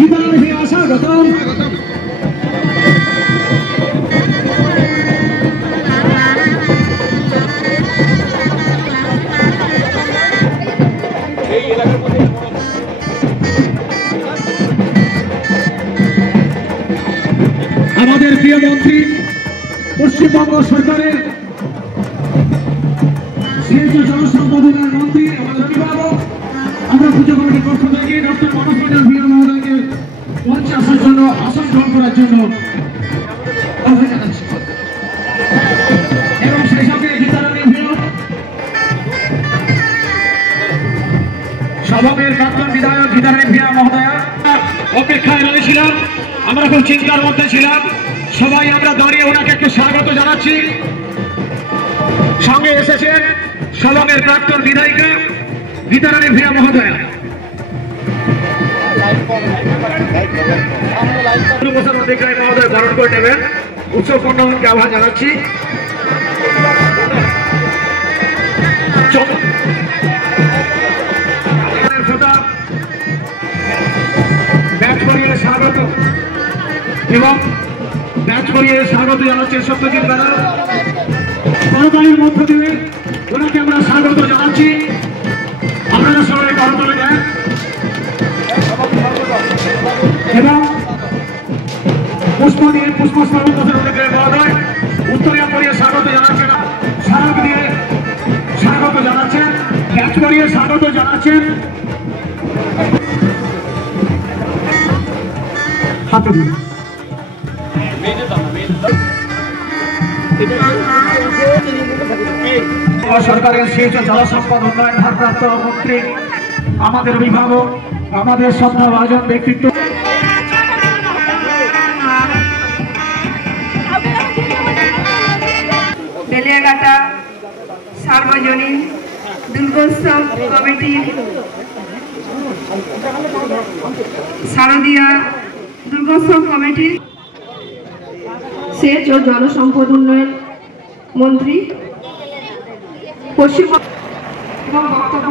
গীতারানী ভূঁইয়া স্বাগতম। আমাদের প্রিয় মন্ত্রী পশ্চিমবঙ্গ সরকারের সিএসও জনসম্পদ উন্নয়ন মন্ত্রী আমাদের অভিভাবক, আমরা পুজো কমিটির পক্ষ থেকে ডক্টর মনোজ মণ্ডল ভূঁইয়া মহোদয়কে মঞ্চে আসার জন্য, আসন গ্রহণ করার জন্য আহ্বান জানাচ্ছি এবং সেই সাথে গীতারানী ভূঁইয়া সভাপতির প্রাক্তন বিধায়ক গীতারানী ভূঁইয়া মহোদয়া অপেক্ষায় রয়েছিলাম। আমরা খুব চিন্তার মধ্যে ছিলাম, সবাই আমরা দাঁড়িয়ে ওনাকে একটু স্বাগত জানাচ্ছি। সঙ্গে এসেছেন সলমের প্রাক্তন বিধায়িকা গীতারানী ভূঁইয়া মহোদয়া। মহোদয় বরণ করে নেবেন। উৎসব কর্মকে আহ্বান জানাচ্ছি। ব্যাচ করিয়ে স্বাগত এবং ব্যাচ করিয়ে স্বাগত জানাচ্ছি সত্যজিৎ দাদা। করতালির মধ্য দিয়ে ওনাকে আমরা স্বাগত জানাচ্ছি। আপনারা সবাই করতালি দেন এবং পুষ্প দিয়ে পুষ্পস্তবক মহোদয় উত্তরিয়া করিয়ে স্বাগত জানাচ্ছেন, স্মারক দিয়ে স্বাগত জানাচ্ছেন, ব্যাচ করিয়ে স্বাগত জানাচ্ছেন। হাতে দিন। সরকারের সেচ ও জলসম্পদ উন্নয়ন ভারপ্রাপ্ত মন্ত্রী, আমাদের অভিভাবক, আমাদের শ্রদ্ধাভাজন ব্যক্তিত্ব বেলিয়াঘাটা সার্বজনীন দুর্গোৎসব কমিটির শারদীয়া দুর্গোৎসব কমিটির সেচ ও জলসম্পদ উন্নয়ন মন্ত্রী পশ্চিমবঙ্গ এবং বক্তব্য